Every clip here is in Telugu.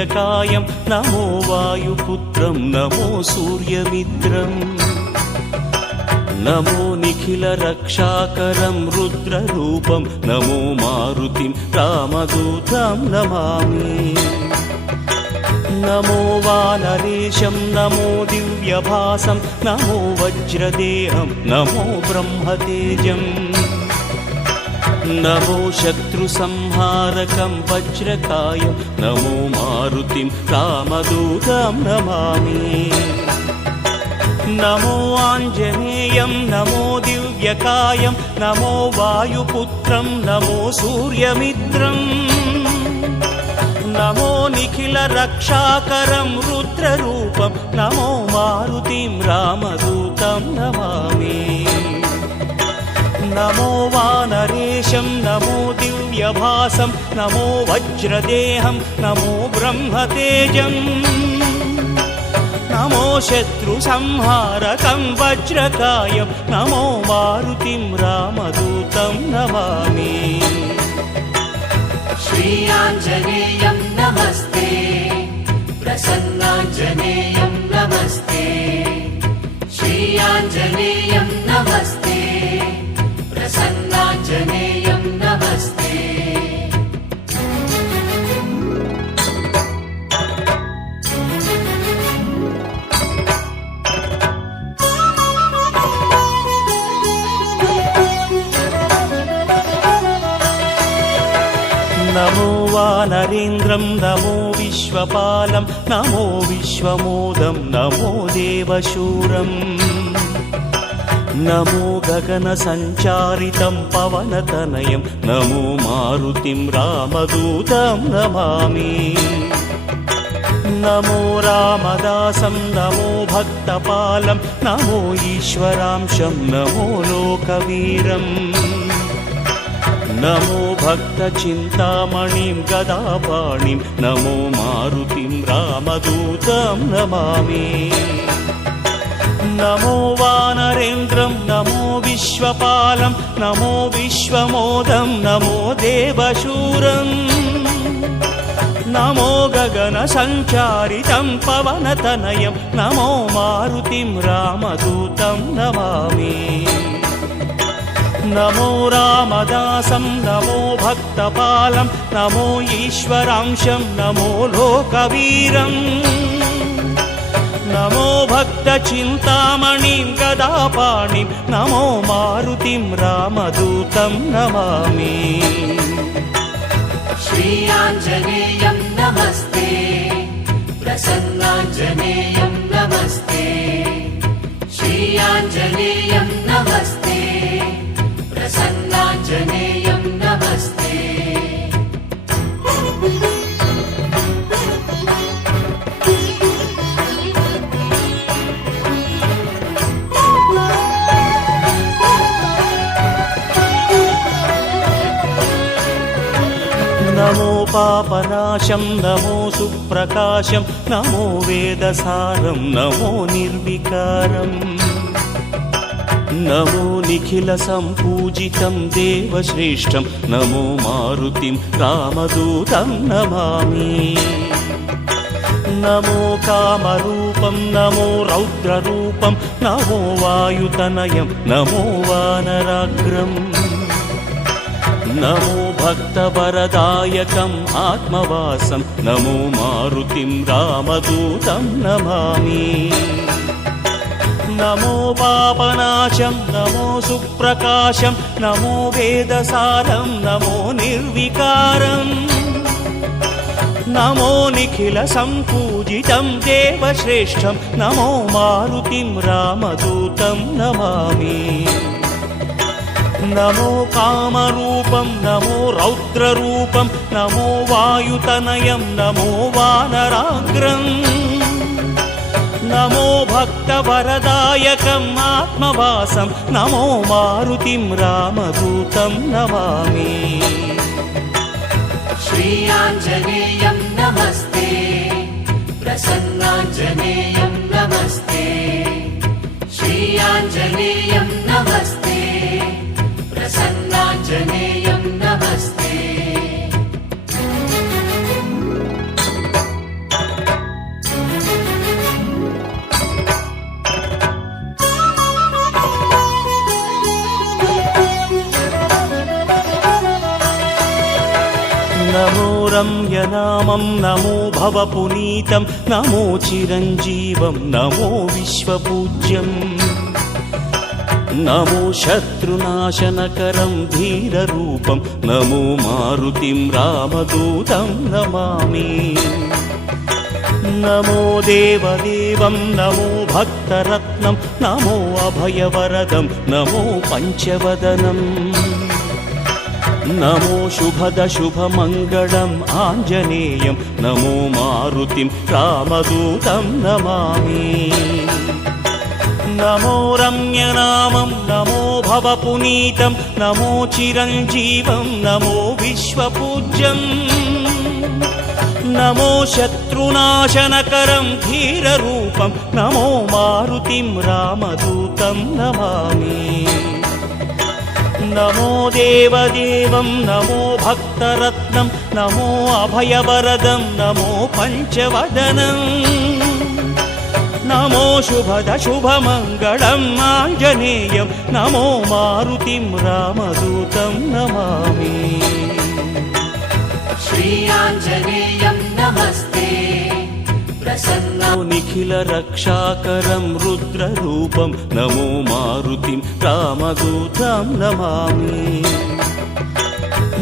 दिव्यकायं नमो वायुपुत्रं नमो सूर्यमित्रम् नमो निखिलरक्षाकरं रुद्ररूपं नमो मारुतिं रामदूतं नमामि नमो वानरेशं नमो दिव्यभासं नमो वज्रदेहं नमो ब्रह्मतेजम् नमो शत्रुसंहारकं वज्रकायं नमो मारुतिं रामदूतं नमामि नमो आञ्जनेयं नमो दिव्यकायं नमो वायुपुत्रं नमो सूर्यमित्रम् नमो निखिलरक्षाकरं रुद्ररूपं नमो मारुतिं रामदूतं नमामि नमो वानरेशं नमो दिव्यभासं नमो वज्रदेहं नमो ब्रह्मतेजम् नमो शत्रुसंहारकं वज्रकायं नमो मारुतिं रामदूतं नमामि श्री आञ्जनेयं नमस्ते प्रसन्नाञ्जनेयं नमस्ते श्री आञ्जनेयं नमस्ते प्रसन्नाञ्जनेयं नमस्ते नमो वानरेन्द्रं नमो विश्वपालं नमो विश्वमोदं नमो देवशूरम् नमो गगनसञ्चारितं पवनतनयं नमो मारुतिं रामदूतं नमामि नमो रामदासं नमो भक्तपालं नमो ईश्वरांशं नमो लोकवीरम् नमो भक्तचिन्तामणिं गदापाणिं नमो मारुतिं रामदूतं नमामि नमो वानरेन्द्रं नमो विश्वपालं नमो विश्वमोदं नमो देवशूरम् नमो गगनसञ्चारितं पवनतनयं नमो मारुतिं रामदूतं नमामि नमो रामदासं नमो भक्तपालं नमो ईश्वरांशं नमो लोकवीरम् नमो भक्तचिन्तामणिं गदापाणिं नमो मारुतिं रामदूतं नमामि श्री आञ्जनेयं नमस्ते प्रसन्नाञ्जनेयं नमस्ते श्री आञ्जनेयं नमस्ते प्रसन्नाञ्जनेयं नमस्ते नमो पापनाशं नमो सुप्रकाशं नमो वेदसारं नमो निर्विकारम् नमो निखिलसम्पूजितं देवश्रेष्ठं नमो मारुतिं रामदूतं नमामि नमो कामरूपं नमो रौद्ररूपं नमो वायुतनयं नमो वानराग्रम् नमो भक्तवरदायकम् आत्मवासं नमो मारुतिं रामदूतं नमामि नमो पापनाशं नमो सुप्रकाशं नमो वेदसारं नमो निर्विकारम् नमो निखिलसम्पूजितं देवश्रेष्ठं नमो मारुतिं रामदूतं नमामि नमो कामरूपं नमो रौद्ररूपं नमो वायुतनयं नमो वानराग्रम् नमो भक्तवरदायकम् आत्मवासं नमो मारुतिं रामदूतं नमामि श्री आञ्जनेयं नमस्ते प्रसन्नाञ्जनेयं नमस्ते श्री आञ्जनेयं नमस्ते प्रसन्नाञ्जनेयं नमस्ते రమ్యనామం నమో భవపునీతం నమో చిరంజీవం నమో విశ్వపూజ్యం నమో శత్రునాశనకరం ధీరరూపం నమో మారుతిం రామదూతం నమామి నమో దేవదేవం నమో భక్తరత్నం నమో అభయవరదం నమో పంచవదనం నమో శుభద శుభమంగళం ఆంజనేయం నమో మారుతిం రామదూతం నమామి నమో రమ్యనామం నమో భవపునీతం నమో చిరంజీవం నమో విశ్వపూజ్యం నమో శత్రునాశనకరం ధీరరూపం నమో మారుతిం రామదూతం నమామి నమో దేవదేవం నమో భక్తరత్నం నమో అభయవరదం నమో పంచవదనం నమో శుభద శుభమంగళం ఆంజనేయం నమో మారుతిం రామదూతం నమామి श्रीयाञ्जनेयं नमस्ते प्रसन्नं నిఖిల రక్షాకరం రుద్రరూపం నమో మారుతిం రామదూతం నమామి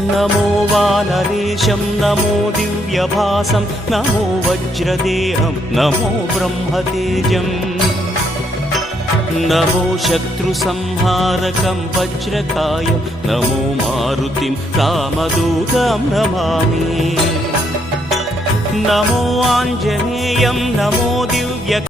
నమో వానరేశం నమో దివ్యభాసం నమో వజ్రదేహం నమో బ్రహ్మతేజం నమో శత్రు సంహారకం వజ్రకాయం నమో మారుతిం రామదూతం నమామి నమో ఆంజనేయం నమో దివ్య